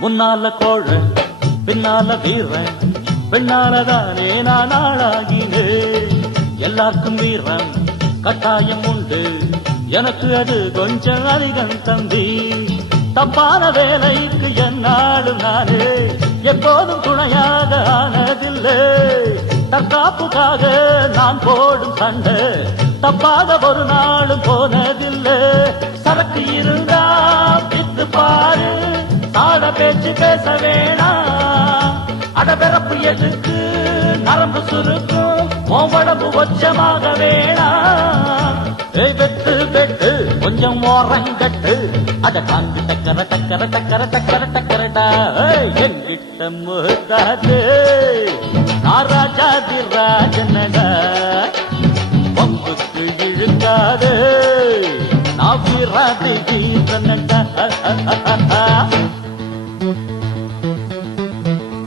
முன்னால கோழ பின்னால வீரன் பெண்ணாலதானே நான் ஆளாகினே எல்லாருக்கும் வீரம் கட்டாயம் உண்டு எனக்கு அது கொஞ்சம் அதிகம் தம்பி தப்பான வேலைக்கு என்னாலும் நானே எப்போதும் துணையாக ஆனதில்லை தற்காப்புக்காக நான் போடும் சண்டை தப்பாக ஒரு நாளும் போனதில்லை சரக்கு இருந்தா பித்து பாரு தாட பேச்சு பேச வேணாம் அடபிறப்பு எதுக்கு நரம்பு சுருக்கும் உடம்பு ஒச்சமாக வேணாம் வெட்டு வெட்டு கொஞ்சம் ஓரங்கட்டு அட காந்தி டக்கர டக்கர டக்கர டக்கர டக்கரடா எங்கிட்ட முகத்தாது ராஜாதி ராஜனடா பம்புக்கு இழுக்காது நான் விராதி கீதனடா